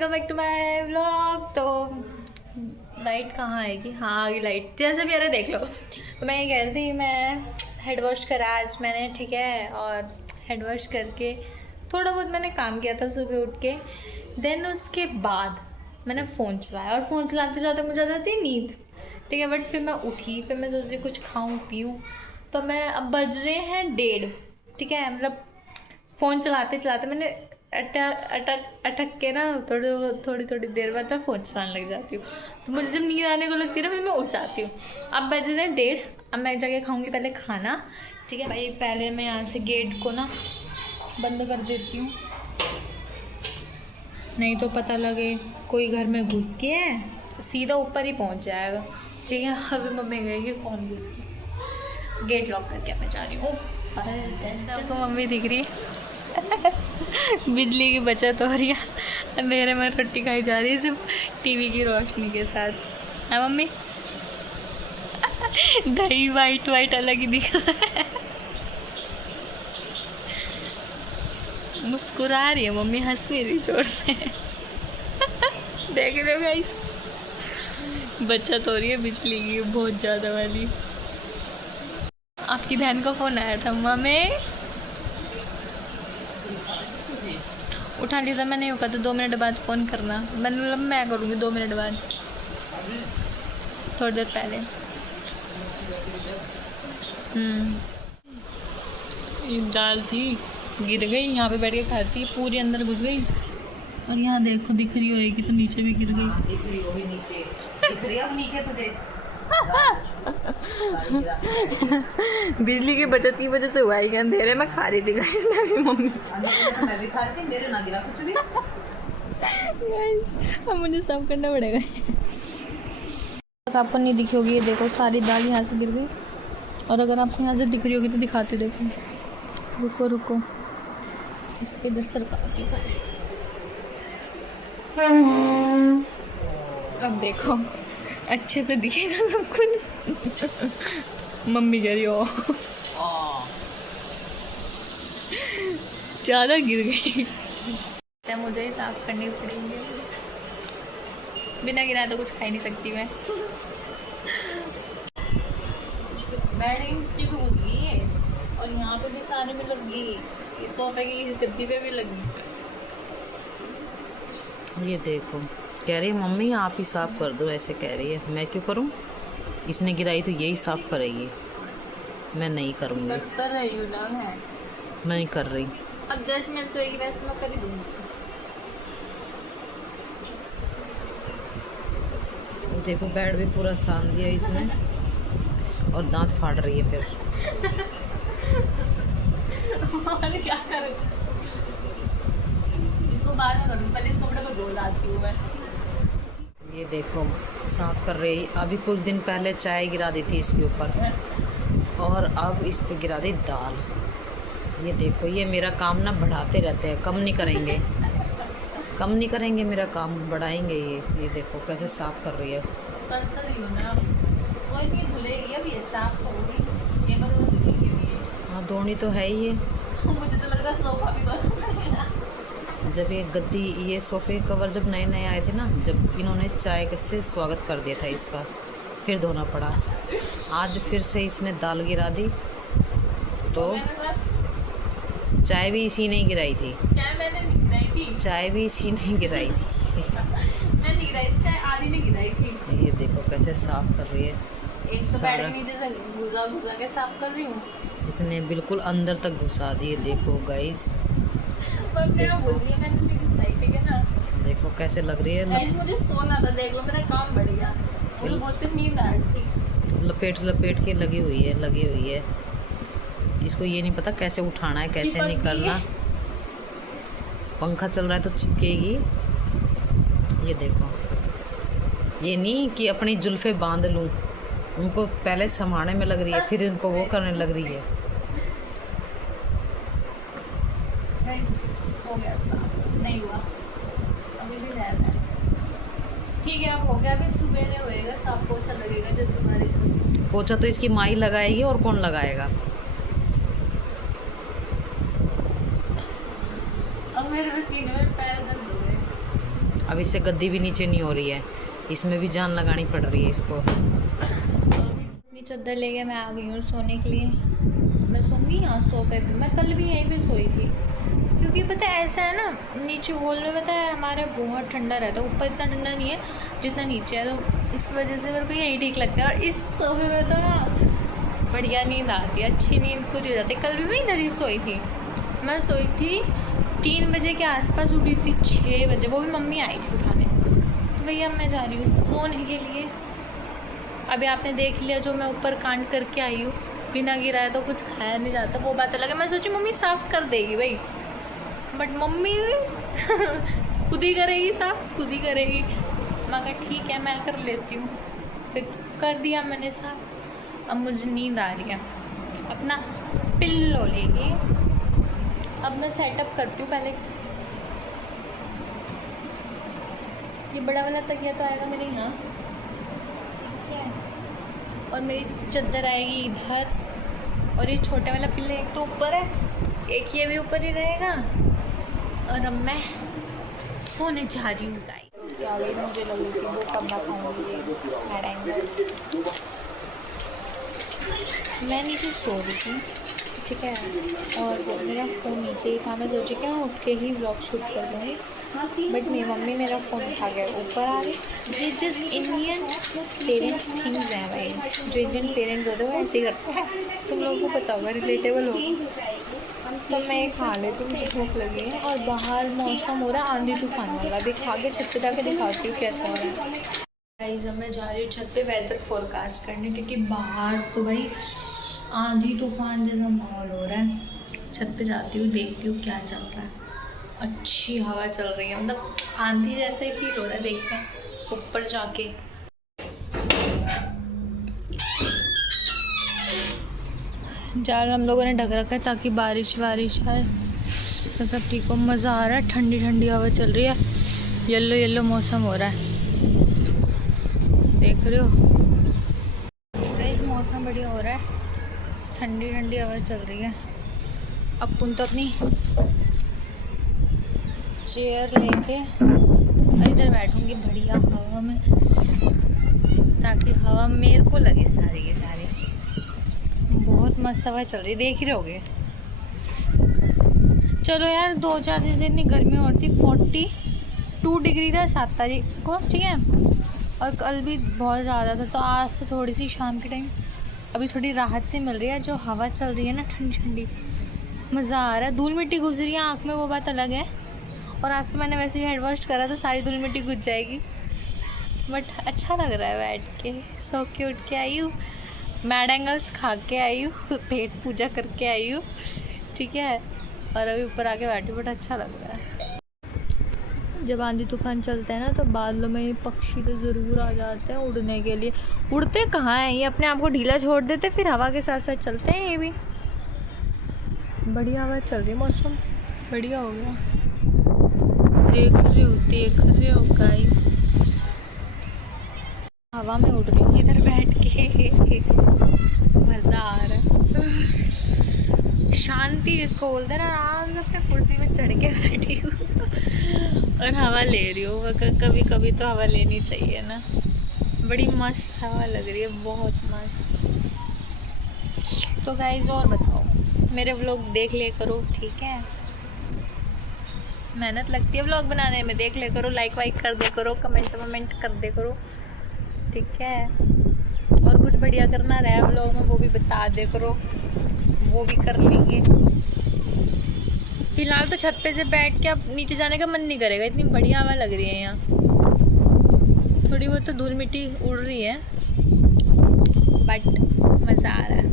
Welcome back to my vlog. तो light कहाँ आएगी? हाँ आ गई लाइट, जैसे भी अरे देख लो। तो मैं ये कह रही थी, मैं हेड वॉश करा आज मैंने, ठीक है। और हेड वॉश करके थोड़ा बहुत मैंने काम किया था सुबह उठ के। देन उसके बाद मैंने फ़ोन चलाया और फ़ोन चलाते चलाते मुझे आ जाती है नींद, ठीक है। बट फिर मैं उठी, फिर मैं सोचती कुछ खाऊँ पीऊँ। तो मैं अब बज रहे हैं 1:30, ठीक है। मतलब फ़ोन चलाते चलाते मैंने अटक के ना थोड़ी देर बाद मैं फ़ोन चलाने लग जाती हूँ। तो मुझे जब नींद आने को लगती है ना, फिर मैं उठ जाती हूँ। अब बज रहे हैं 1:30, अब मैं जाके खाऊंगी पहले खाना, ठीक है भाई। पहले मैं यहाँ से गेट को ना बंद कर देती हूँ, नहीं तो पता लगे कोई घर में घुस के है, सीधा ऊपर ही पहुँच जाएगा, ठीक है। अभी मम्मी गई कौन घुस के, गेट लॉक करके मैं जा रही हूँ। आपको मम्मी दिख रही है बिजली की बचत हो रही है, अंधेरे में रोटी खाई जा रही है सिर्फ टीवी की रोशनी के साथ। है मम्मी दही वाइट वाइट अलग ही दिख रहा है। मुस्कुरा रही है मम्मी, हंस नहीं रही जोर से देख रहे हो गाइस, बचत हो रही है बिजली की बहुत ज़्यादा वाली। आपकी बहन का फ़ोन आया था, मम्मी उठा लिया था मैंने, कहा तो 2 मिनट बाद फ़ोन करना। मैंने मतलब मैं करूँगी 2 मिनट बाद, थोड़ी देर पहले। ये दाल थी, गिर गई, यहाँ पे बैठ के खाती पूरी अंदर घुस गई। और यहाँ देखो दिख रही होगी तो नीचे भी गिर गई। दिख रही होगी नीचे, दिख रही है नीचे तुझे। बिजली की बचत की वजह से हुआ ही, अंधेरे में खा रही थी गाइस मैं भी मम्मी। मैं भी खा रही थी, मेरे ना गिरा कुछ भी। अब मुझे सब करना पड़ेगा। आपको नहीं दिखी होगी, ये देखो सारी दाल यहाँ से गिर गई। और अगर आपको यहाँ से दिख रही होगी तो दिखाती हूँ, देखो। रुको रुको, इसके इधर सरकाती हूँ। अब देखो अच्छे से दिखेगा सब कुछ। मम्मी कह रही हो ज़्यादा गिर गई, मुझे ही साफ करनी पड़ेगी। बिना गिराए तो कुछ खा ही नहीं सकती मैं। बेड स्टिक घुस गई है और यहाँ पे भी सारे में लग गई, सोफे की गद्दी पे भी लग गई। ये देखो, कह रही है मम्मी आप ही साफ कर दो, ऐसे कह रही है। मैं क्यों करूं? इसने गिराई तो यही साफ करेगी, मैं नहीं करूँगी। कर रही हूँ ना मैं, नहीं कर रही। अब जैसे मैं सोएगी वैसे मैं कर ही दूँगी। देखो बेड भी पूरा सान दिया इसने और दांत फाड़ रही है फिर। और क्या करूँ, इसको बाद में करूँगी, पहले इस कपड़े को धो लाती हूँ मैं। ये देखो साफ कर रही। अभी कुछ दिन पहले चाय गिरा दी थी इसके ऊपर और अब इस पे गिरा दी दाल। ये देखो, ये मेरा काम ना बढ़ाते रहते हैं, कम नहीं करेंगे, कम नहीं करेंगे, मेरा काम बढ़ाएंगे ये देखो कैसे साफ कर रही है। करता रही हूँ ना, कोई नहीं धुलेगी, अभी ये साफ होगी, एक बार और धुलेगी भी। हाँ धोनी तो है ही ये। मुझे तो लग रहा है सोफा भी धोना पड़ेगा। जब ये गद्दी, ये सोफे कवर जब नए नए आए थे ना, जब इन्होंने चाय से स्वागत कर दिया था इसका, फिर धोना पड़ा। आज फिर से इसने दाल गिरा दी, तो चाय भी इसी ने गिराई थी। चाय मैंने नहीं गिराई थी, चाय भी इसी ने गिराई थी। मैं नहीं गिराई थी, चाय आधी ने गिराई थी। ये देखो कैसे साफ कर रही है। एक तो बेड के नीचे से घुसा घुसा के साफ कर रही हूँ। इसने बिल्कुल अंदर तक घुसा दिए, देखो गाइस। ठीक है ना, देखो कैसे लग रही है। गाइस मुझे सोना था, देख लो मेरा काम बढ़ गया, मुझे बहुत नींद आ रही थी। लपेट के लगी हुई है। इसको ये नहीं पता कैसे उठाना है, कैसे नहीं करना। पंखा चल रहा है तो चिपकेगी। ये देखो, ये नहीं कि अपनी जुल्फे बांध लूं, उनको पहले संभालने में लग रही है, फिर इनको वो करने लग रही है। हो गया साफ, नहीं हुआ अभी भी रह रहा है, ठीक है अब हो गया। अभी सुबह होएगा साफ, पोछा लगेगा जब तुम्हारे। पोछा तो इसकी माँ ही लगाएगी, और कौन लगाएगा? अब मेरे पसीने में पैर दर्द हो गए। अब इससे गद्दी भी नीचे नहीं हो रही है, इसमें भी जान लगानी पड़ रही है इसको। अपनी चादर लेके मैं आ गई हूँ सोने के लिए। मैं सोऊंगी यहाँ सोफे पे। मैं कल भी यहीं पे सोई थी, क्योंकि पता है ऐसा है ना, नीचे हॉल में पता है हमारे बहुत ठंडा रहता है, ऊपर इतना ठंडा नहीं है जितना नीचे है, तो इस वजह से मेरे को यहीं ठीक लगता है। और इस सोफे में तो ना बढ़िया नींद आती है, अच्छी नींद पूरी हो जाती है। कल भी मैं इधर ही सोई थी। मैं सोई थी 3 बजे के आसपास, उठी थी 6 बजे, वो भी मम्मी आई थी उठाने। तो भैया मैं जा रही हूँ सोने के लिए। अभी आपने देख लिया जो मैं ऊपर कांड करके आई हूँ, बिना गिराया तो कुछ खाया नहीं जाता, वो बात अलग है। मैं सोची मम्मी साफ़ कर देगी भाई, बट मम्मी खुद ही करेगी साफ़, खुद ही करेगी। मैं कहा ठीक है मैं कर लेती हूँ, फिर कर दिया मैंने साफ़। अब मुझे नींद आ रही है, अपना पिल्लो लेके अपना सेटअप करती हूँ। पहले ये बड़ा वाला तकिया तो आएगा मेरे यहाँ, ठीक है, और मेरी चादर आएगी इधर, और ये छोटे वाला पिल्ले एक तो ऊपर है, एक ये भी ऊपर ही रहेगा। और अब मैं सोने जा रही हूँ गाइस। क्या गई मुझे लग रही थी वो कब ना खाऊंगी हेड एंगल्स। मैं नीचे सो रही थी, ठीक है, और मेरा फ़ोन नीचे ही था। मैं सोची कि मैं उठ के ही व्लॉग शूट कर लूँगी, बट मेरी मम्मी मेरा फ़ोन उठा के ऊपर आ गई। ये जस्ट इंडियन पेरेंट्स थिंग्स हैं भाई, जो इंडियन पेरेंट्स होते हैं वो ऐसे ही करते हैं। तुम लोगों को पता होगा, रिलेटेबल होगा। तो मैं खा लेती हूँ, मुझे भूख लगी है, और बाहर मौसम हो रहा है आंधी तूफान वाला। दिखा के छत पे जाके दिखाती हूँ कैसा हो रहा है गाइस। अब मैं जा रही हूँ छत पे वेदर फोरकास्ट करने, क्योंकि बाहर तो भाई आंधी तूफान जैसा माहौल हो रहा है। छत पे जाती हूँ, देखती हूँ क्या चल रहा है। अच्छी हवा चल रही है, मतलब आंधी जैसे ही फील हो रहा है। देखते हैं ऊपर जाके। जाल हम लोगों ने ढक रखा है ताकि बारिश आए तो सब ठीक हो। मज़ा आ रहा है, ठंडी ठंडी हवा चल रही है, येलो येलो मौसम हो रहा है, देख रहे हो गाइस, मौसम बढ़िया हो रहा है, ठंडी ठंडी हवा चल रही है। अपन तो अपनी चेयर लेके इधर बैठूंगी बढ़िया हवा में, ताकि हवा मेरे को लगे सारी के सारी। बहुत मस्त हवा चल रही है, देख ही रहोगे। चलो यार, 2-4 दिन से इतनी गर्मी हो रही थी, 42 डिग्री था 7 तारीख को, ठीक है, और कल भी बहुत ज़्यादा था। तो आज से थोड़ी सी शाम के टाइम अभी थोड़ी राहत सी मिल रही है। जो हवा चल रही है ना ठंडी ठंडी, मज़ा आ रहा है। धूल मिट्टी घुस रही है आँख में, वो बात अलग है। और आज तो मैंने वैसे ही हेड वॉश करा तो सारी धूल मिट्टी घुस जाएगी, बट अच्छा लग रहा है बैठ के। सो के उठ के आई हूँ, मैड एंगल्स खा के आई हूँ, पेट पूजा करके आई हूँ, ठीक है, और अभी ऊपर आके बैठी, बट अच्छा लग रहा है। जब आंधी तूफान चलता है ना, तो बादलों में ये पक्षी तो ज़रूर आ जाते हैं उड़ने के लिए। उड़ते कहाँ हैं ये, अपने आप को ढीला छोड़ देते, फिर हवा के साथ साथ चलते हैं ये भी। बढ़िया हवा चल रही, मौसम बढ़िया हो गया। देख रहे हो गाइस, हवा में उड़ रही हूँ इधर बैठ के, मज़ा आ रहा है। शांति जिसको बोलते हैं ना, आराम से अपने कुर्सी में चढ़ के बैठी हूँ और हवा ले रही हूँ। कभी कभी तो हवा लेनी चाहिए ना। बड़ी मस्त हवा लग रही है, बहुत मस्त। तो गाइस और बताओ, मेरे व्लॉग देख लिया करो, ठीक है, मेहनत लगती है व्लॉग बनाने में, देख ले करो, लाइक वाइक कर दे करो, कमेंट कर दे करो, ठीक है। और कुछ बढ़िया करना रहा व्लॉग में वो भी बता दे करो, वो भी कर लेंगे। फिलहाल तो छत पे से बैठ के अब नीचे जाने का मन नहीं करेगा, इतनी बढ़िया हवा लग रही है यहाँ। थोड़ी बहुत तो धूल मिट्टी उड़ रही है, बट मज़ा आ रहा है।